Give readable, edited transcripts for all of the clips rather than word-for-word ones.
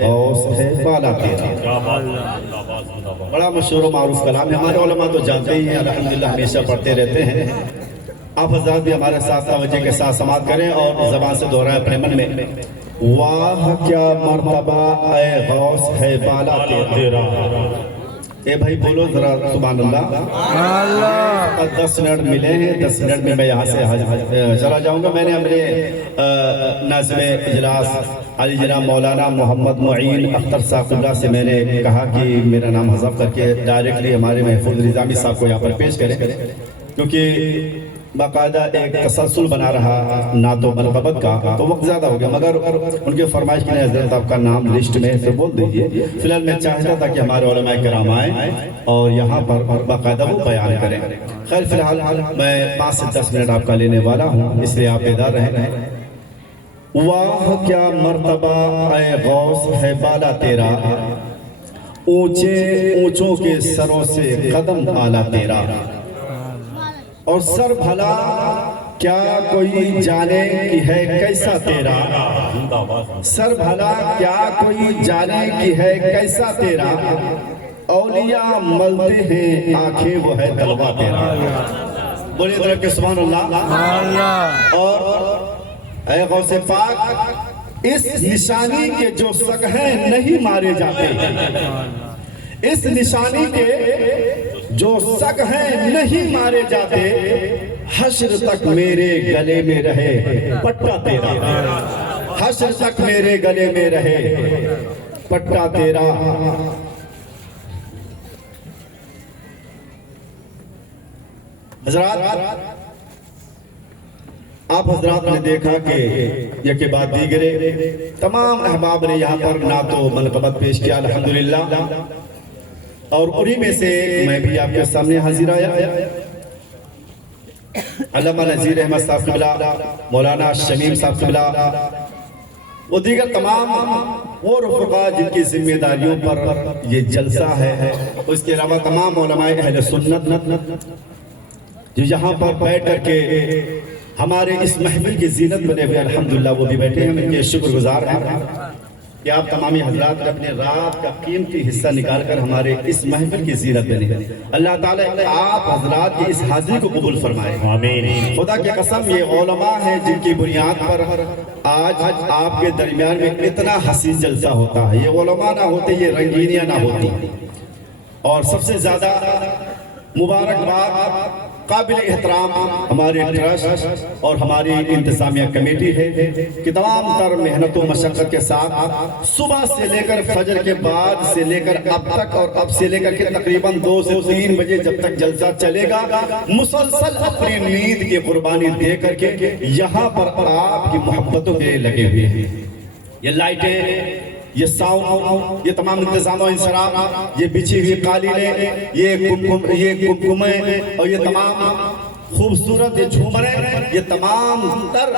غوث ہے بالا تیرا۔ بڑا مشہور و معروف کلام ہے، ہمارے علماء تو جانتے ہی ہیں، الحمدللہ ہمیشہ پڑھتے رہتے ہیں۔ آپ حضرات بھی ہمارے ساتھ توجہ کے ساتھ سماعت کریں اور زبان سے دہرائیں اپنے من میں، واہ کیا مرتبہ اے غوث ہے بالا تیرا۔ اے بھائی بولو ذرا سبحان اللہ۔ 10 منٹ ملے ہیں، 10 منٹ میں میں یہاں سے چلا جاؤں گا۔ میں نے اپنے ناظم اجلاس علی جناب مولانا محمد معین اختر صاحب اللہ سے میں نے کہا کہ میرا نام حذف کر کے ڈائریکٹلی ہمارے محفوظ نظامی صاحب کو یہاں پر پیش کریں، کیونکہ باقاعدہ ایک تسلسل بنا رہا نعت و منقبت کا، تو وقت زیادہ ہو گیا، مگر ان کے فرمائش کے لیے حضرت آپ کا نام لسٹ میں سے بول دیجئے۔ فی الحال میں چاہتا تھا کہ ہمارے علماء کرام آئیں اور یہاں پر باقاعدہ وہ بیان کریں۔ خیر فی الحال میں 5 سے 10 منٹ آپ کا لینے والا ہوں، اس لیے آپ بیدار رہیں۔ واہ کیا مرتبہ اے غوث ہے بالا تیرا، اونچے اونچوں کے سروں سے قدم آلا تیرا، اور سر بھلا کیا کوئی جانے کی ہے کیسا تیرا، سر بھلا کیا کوئی جانے کی ہے کیسا تیرا، اولیاء ملتے ہیں آنکھیں وہ ہے طلبہ تیرا۔ بولیے درک کے سبحان اللہ۔ اور اے غوث پاک اس نشانی کے جو سگ ہیں نہیں مارے جاتے، اس نشانی کے جو سگ ہیں نہیں مارے جاتے، حشر تک میرے گلے میں رہے پٹا تیرا، حشر تک میرے گلے میں رہے پٹا تیرا۔ حضرات آپ حضرات نے دیکھا کہ یہ کے بعد دیگرے تمام احباب نے یہاں پر نعت و منقبت پیش کیا الحمدللہ، اور انہی میں سے میں بھی آپ کے سامنے حاضر آیا۔ علامہ نذیر احمد صاحب قبلہ، مولانا شمیم صاحب قبلہ، وہ دیگر تمام وہ رفقا جن کی ذمہ داریوں پر یہ جلسہ ہے، اس کے علاوہ تمام علماء اہل سنت جو یہاں پر بیٹھ کر کے ہمارے اس محفل کی زینت بنے ہوئے الحمدللہ وہ بھی بیٹھے ہیں، ہم ان کے شکر گزار ہیں کہ آپ تمامی حضرات نے اپنے رات کا قیمتی حصہ نکال کر ہمارے اس محفل کی زینت بنے۔ اللہ تعالیٰ آپ حضرات کی اس حاضری کو قبول فرمائے، آمین۔ خدا کی قسم یہ علماء ہیں جن کی بنیاد پر آج آپ کے درمیان میں اتنا حسین جلسہ ہوتا ہے، یہ علماء نہ ہوتے یہ رنگینیاں نہ ہوتی۔ اور سب سے زیادہ مبارکباد قابل احترام ہمارے ٹرسٹ اور ہماری انتظامیہ کمیٹی ہے کہ تمام تر محنت و مشقت کے ساتھ صبح سے لے کر فجر کے بعد سے لے کر اب تک اور اب سے لے کر کے تقریباً 2 سے 3 بجے جب تک جلسہ چلے گا، مسلسل اپنی نیند کی قربانی دے کر کے یہاں پر آپ کی محبتوں کے لگے ہوئے ہیں۔ یہ لائٹیں، یہ ساؤنڈ، یہ تمام انتظام و انصراف، یہ بچھی ہوئی قالینیں، یہ کمکمیں اور یہ تمام خوبصورت یہ جھومریں، یہ تمام تر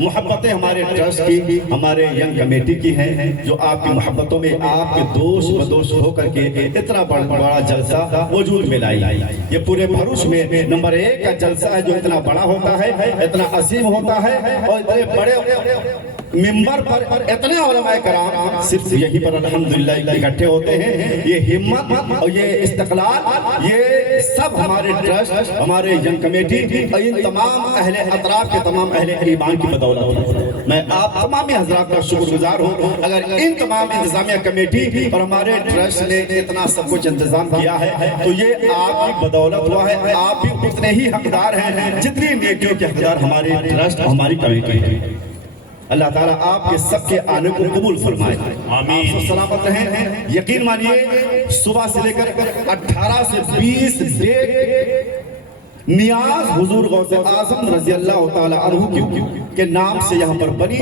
محبتیں ہمارے ٹرسٹ کی، ہمارے ینگ کمیٹی کی ہیں، جو آپ کی محبتوں میں آپ کے دوش بدوش ہو کر کے اتنا بڑا جلسہ وجود میں لائی۔ یہ پورے بھروش میں نمبر 1 کا جلسہ ہے جو اتنا بڑا ہوتا ہے، اتنا عظیم ہوتا ہے، اور اتنے بڑے ممبر پر اتنے علماء کرام صرف یہی پر الحمدللہ اکٹھے ہوتے ہیں۔ یہ ہمت اور یہ استقلال یہ سب ہمارے ٹرسٹ، ہمارے ینگ کمیٹی اور ان تمام اہل اطراف کے تمام اہل ایمان کی بدولت ہے۔ میں آپ تمام حضرات کا شکر گزار ہوں، اگر ان تمام انتظامیہ کمیٹی اور ہمارے ٹرسٹ نے اتنا سب کچھ انتظام کیا ہے تو یہ آپ کی بدولت ہوا ہے۔ آپ بھی اتنے ہی حقدار ہیں جتنی نیکیوں کے حقدار ہماری ٹرسٹ اور ہماری کمیٹی ہے۔ اللہ تعالیٰ آپ کے سب کے آنے کو قبول فرمائے، آمین۔ آپ سلامت رہیں۔ یقین مانیے صبح سے لے کر 18 سے 20 ڈیٹ نیاز حضور غوث اعظم رضی اللہ تعالیٰ عنہ کے نام سے یہاں پر بنی،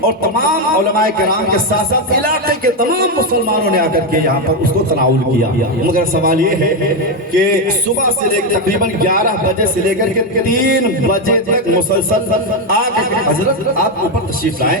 اور تمام علماء کرام کے ساتھ ساتھ علاقے کے تمام مسلمانوں نے آ کر کے یہاں پر اس کو تناول کیا۔ مگر سوال یہ ہے کہ صبح سے لے کر تقریباً 11 بجے سے لے کر کے 3 بجے تک مسلسل آ کر کے حضرت آپ اوپر تشریف لائیں،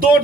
2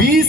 20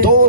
2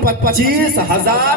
25,000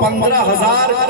15,000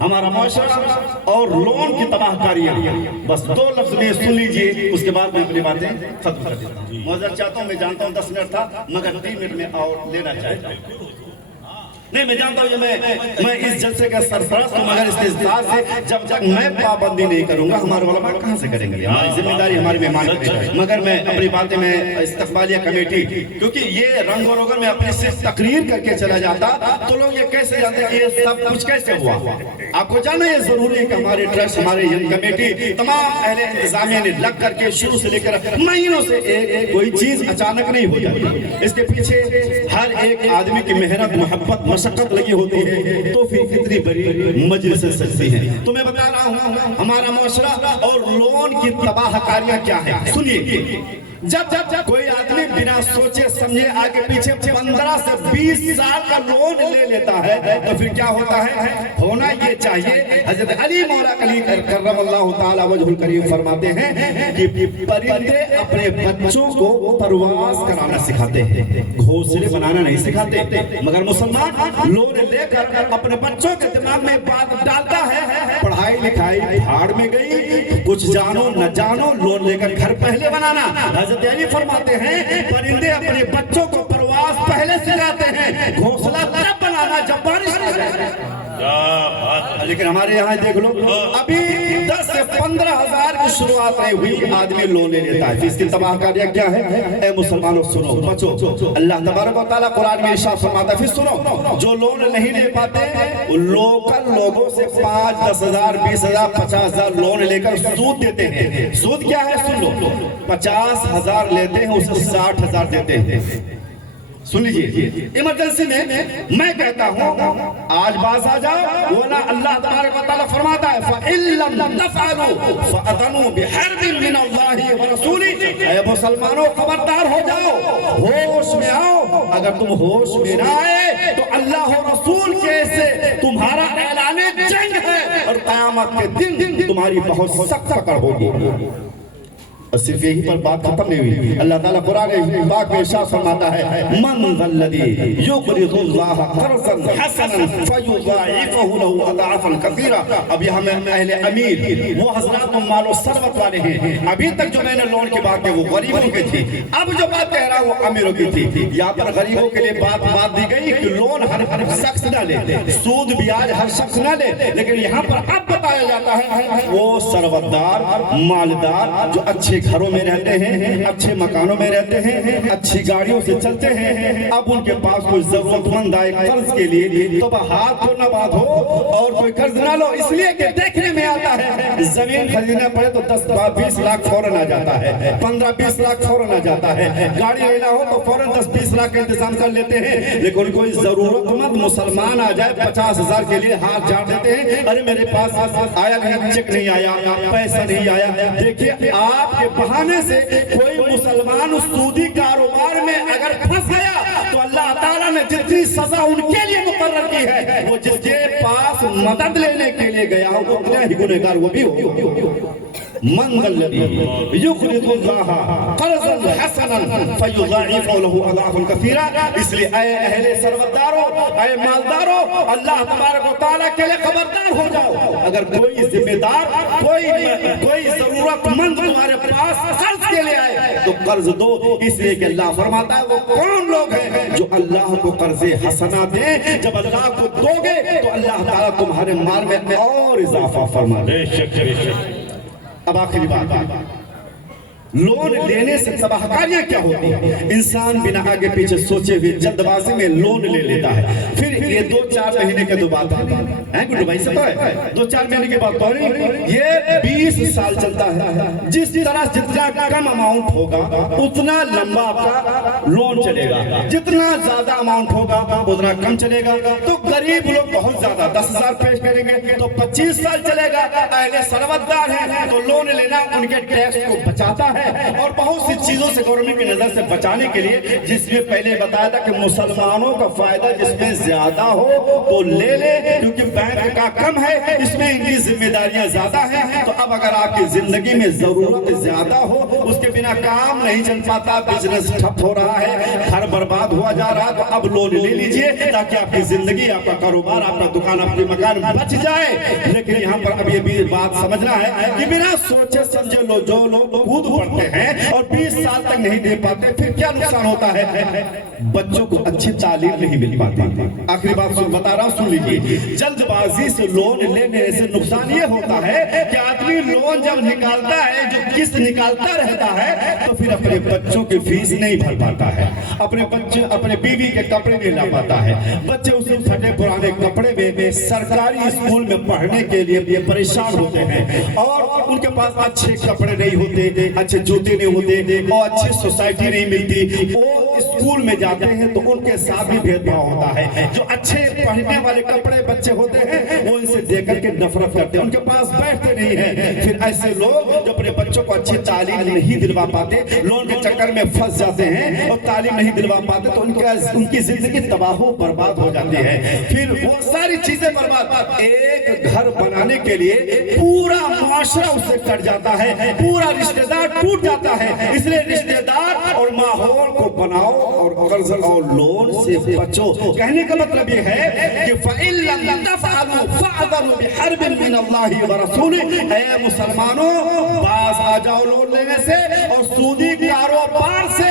ہمارا معاشرہ اور لون کی تباہ کاریاں. بس 2 لفظ میں سن لیجئے، اس کے بعد میں اپنی باتیں ختم کر دیتا ہوں. معذرت چاہتا ہوں، میں جانتا ہوں 10 منٹ تھا مگر 3 منٹ میں اور لینا چاہتا ہوں. نہیں، میں جانتا ہوں یہ میں اس جلسے کا سرپرست ہوں، مگر اس استعداد سے جب تک میں پابندی نہیں کروں گا ہمارے علماء کہاں سے کریں گے؟ ہماری ذمہ داری ہمارے مہمان کی. مگر میں اپنی باتیں میں استقبالیہ کمیٹی، کیونکہ یہ رنگ و روگن میں اپنی صرف تقریر کر کے چلا جاتا تو لوگ یہ کیسے جانتے ہیں یہ سب کچھ کیسے ہوا. آپ کو جاننا یہ ضروری ہے کہ ہمارے ٹرسٹ، ہمارے کمیٹی، تمام اہل انتظامیہ نے لگ کر کے شروع سے لے کر مہینوں سے ایک کوئی چیز اچانک نہیں ہو جاتی. اس کے پیچھے ہر ایک آدمی کی محنت، محبت، مشقت لگی ہوتی ہے تو پھر اتنی بڑی مجلس سجتی ہے. تو میں بتا رہا ہوں ہمارا معاشرہ اور لون کی تباہ کاریاں کیا ہے. سنیے، جب کوئی آدمی بنا سوچے سمجھے آگے پیچھے 15 سے 20 سال کا لون لے لیتا ہے تو پھر کیا ہوتا ہے؟ ہونا یہ چاہیے. حضرت علی مولا علی کرم اللہ تعالی وجہ الکریم فرماتے ہیں کہ پرندے اپنے بچوں کو پرواز کرانا سکھاتے ہیں، گھونسلے بنانا نہیں سکھاتے. مگر مسلمان لون لے کر اپنے بچوں کے دماغ میں بات ڈالتا ہے، پڑھائی لکھائی بھاڑ میں گئی، کچھ جانو نہ جانو، لون لے کر گھر پہلے بنانا. حضرت علی فرماتے ہیں پرندے اپنے بچوں کو پرواز پہلے سکھاتے ہیں، گھونسلہ تب بنانا جب بارش ہو جائے. لیکن ہمارے یہاں دیکھ لو، ابھی 10 سے 15 ہزار کی شروعات نہیں ہوئی آدمی لون لے لیتا ہے. اس کی تباہ کاریاں کیا ہے؟ اے مسلمانوں سنو، بچو. اللہ تبارک و تعالیٰ قرآن میں ارشاد فرماتا ہے، پھر سنو، جو لون نہیں لے پاتے لوکل لوگوں سے 5، 10 ہزار، 20 ہزار، 50 ہزار لون لے کر سود دیتے ہیں. سود کیا ہے؟ سن لو، 50 ہزار لیتے ہیں اسے 60 ہزار دیتے ہیں. سن لیجئے، ایمرجنسی میں کہتا ہوں آج باز آ جاؤ، ورنہ اللہ تبارک و تعالیٰ فرماتا ہے فَإِن لَمْ تَفْعَلُوا فَأَذَنُوا بِحَرْبٍ مِّنَ اللَّهِ وَرَسُولِهِ. اے مسلمانوں خبردار ہو جاؤ، ہوش میں آؤ. اگر تم ہوش میں نہ آئے تو اللہ و رسول کے سے تمہارا اعلان جنگ ہے اور قیامت کے دن تمہاری بہت سخت پکڑ ہوگی. اور صرف یہی پر بات ختم نہیں ہوئی. اللہ تعالیٰ قرآن پاک میں ارشاد فرماتا ہے من ذا الذی یقرض اللہ قرضا حسنا فیضاعفہ لہ اضعافا کثیرا. اب یہاں میں اہل امیر وہ حضرات مال و ثروت والے ہیں. ابھی تک جو میں نے لون کی بات کی وہ غریبوں کی تھی، اب جو بات کہہ رہا ہوں وہ امیروں کی تھی. یہاں پر غریبوں کے لیے بات دی گئی کہ لون ہر شخص نہ لے، سود بیاج ہر شخص نہ لے. لیکن یہاں پر اب بتایا جاتا ہے وہ ثروتدار، مالدار جو اچھے گھروں میں رہتے ہیں، اچھے مکانوں میں رہتے ہیں، اچھی گاڑیوں سے چلتے ہیں، اب ان کے پاس کوئی ضرورت مند آئے قرض کے لیے تو ہاتھ تو نہ باندھو اور کوئی قرض نہ لو. اس لیے کہ دیکھنے میں آتا ہے زمین خریدنا پڑے تو 10-20 لاکھ فوراً آ جاتا ہے، 15-20 لاکھ فوراً آ جاتا ہے. گاڑی لینا ہو تو فوراً 10-20 لاکھ کا انتظام کر لیتے ہیں. لیکن کوئی ضرورت مند مسلمان آ جائے 50 ہزار کے لیے ہاتھ جھاڑ دیتے ہیں، ارے میرے پاس آیا نہیں، چیک نہیں آیا، پیسہ نہیں آیا. دیکھیے آپ کے بہانے سے کوئی مسلمان سودی کاروبار میں اگر پھنس گیا تو اللہ تعالیٰ نے جتنی سزا ان کے لیے مقرر کی ہے وہ جس کے پاس مدد لینے کے لیے گیا ہو اتنا ہی گنہگار وہ بھی ہو. من ذا الذی یقرض اللہ قرضا حسنا فیضاعفہ لہ اضعافا کثیرا. اس لیے اے اہل ثروتداروں، اے مالداروں، اللہ تبارک و تعالیٰ کے لیے خبردار ہو جاؤ. اگر کوئی ذمہ دار، کوئی ضرورت مند تمہارے پاس قرض کے لیے آئے تو قرض دو. اس لیے کہ اللہ فرماتا ہے وہ کون لوگ ہیں جو اللہ کو قرض حسنا دیں. جب اللہ کو دو گے تو اللہ تعالیٰ تمہارے مال میں اور اضافہ فرما دے. اب آخری بات، لون لینے سے تباہ کاریاں کیا ہوتی ہیں؟ انسان بنا آگے پیچھے سوچے ہوئے جلد بازی میں لون لے لیتا ہے. پھر یہ 2-4 مہینے کے بعد ہے گڈو بھائی سے 2-4 مہینے کے بعد تو یہ 20 سال چلتا ہے. جس طرح جتنا کم اماؤنٹ ہوگا اتنا لمبا آپ کا لون چلے گا، جتنا زیادہ اماؤنٹ ہوگا اتنا کم چلے گا. تو غریب لوگ بہت زیادہ 10 ہزار پیش کریں گے تو 25 سال چلے گا. اہل ثروتدار ہیں تو لون لینا ان کے ٹیکس کو بچاتا ہے ہے اور بہت سی چیزوں سے گورنمنٹ کی نظر سے بچانے کے لیے، جس میں پہلے بتایا تھا کہ مسلمانوں کا فائدہ جس میں زیادہ ہو تو لے لے، کیونکہ بینک کا کم ہے، اس میں ان کی ذمہ داریاں زیادہ ہیں۔ تو اب اگر آپ کی زندگی میں ضرورت زیادہ ہو، اس کے بنا کام نہیں چل پاتا، بزنس ٹھپ ہو رہا ہے، گھر برباد ہوا جا رہا، تو اب لون لے لیجئے تاکہ آپ کی زندگی، آپ کا کاروبار، آپ کا دکان، آپ کے مکان بچ جائے۔ لیکن یہاں پر اب یہ بھی بات سمجھنا ہے کہ بنا سوچے سمجھے جو لوگ خود پڑھتے ہیں اور 20 سال تک نہیں دے پاتے، پھر کیا نقصان ہوتا ہے؟ بچوں کو اچھی تعلیم نہیں مل پاتی۔ آخری بات بتا رہا ہوں، سن لیجیے۔ جلد بازی سے لون لینے سے نقصان یہ ہوتا ہے کہ آدمی لون جب نکالتا ہے، جو قسط نکالتا رہتا ہے، تو پھر اپنے بچوں کی فیس نہیں بھر پاتا ہے، اپنے بیوی کے کپڑے نہیں لا پاتا ہے، بچے اسے پھٹے پرانے کپڑے میں سرکاری اسکول میں پڑھنے کے لیے پریشان ہوتے ہیں، اور ان کے پاس اچھے کپڑے نہیں ہوتے، اچھے جوتے نہیں ہوتے، اور اچھی سوسائٹی نہیں ملتی۔ وہ اسکول میں جاتے ہیں تو ان کے ساتھ بھی بھید بھاؤ ہوتا ہے۔ جو اچھے پہننے والے کپڑے بچے ہوتے ہیں، وہ ان سے دیکھ کر کے نفرت کرتے ہیں، ان کے پاس بیٹھتے نہیں ہیں۔ پھر ایسے لوگ جو اپنے بچوں کو اچھی تعلیم نہیں دلوا پاتے، لون کے چکر میں پھنس جاتے ہیں اور تعلیم نہیں دلوا پاتے، تو ان کی زندگی تباہ و برباد ہو جاتی ہے۔ پھر وہ ساری چیزیں برباد، ایک گھر بنانے کے لیے پورا معاشرہ اس سے کٹ جاتا ہے، پورا رشتہ دار ٹوٹ جاتا ہے۔ اس لیے رشتہ دار اور ماحول کو بناؤ اور قرض اور لون سے بچو۔ کہنے کا مطلب یہ ہے کہ فَإِن لَمْ تَفْعَلُوا فَأْذَنُوا بِحَرْبٍ مِّنَ اللَّهِ وَرَسُولِهِ، اے مسلمانوں باز آ جاؤ لون لینے سے اور سودی کاروبار سے،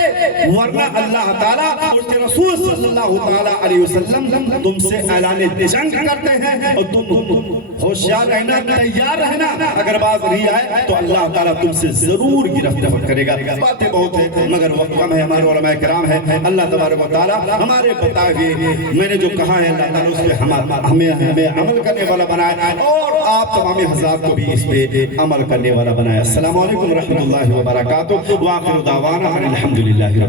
ورنہ اللہ تعالیٰ اور اس کے رسول صلی اللہ تعالیٰ علیہ وسلم تم سے اعلان جنگ کرتے ہیں، اور تم ہوشیار رہنا، تیار رہنا، اگر باز نہیں آئے تو اللہ تعالیٰ تم سے ضرور گرفتار کرے گا۔ باتیں بہت ہیں مگر وقت کم ہے، ہمارے علماء کرام ہیں، اللہ تبارک و تعالیٰ ہمارے بتائے ہوئے میں نے جو کہا ہے، اللہ تعالیٰ اس پہ ہمیں عمل کرنے والا بنائے، اور آپ تمام حضرات کو بھی اس پہ عمل کرنے والا بنائے۔ السلام علیکم ورحمۃ اللہ وبرکاتہ، وآخر دعوانا الحمدللہ۔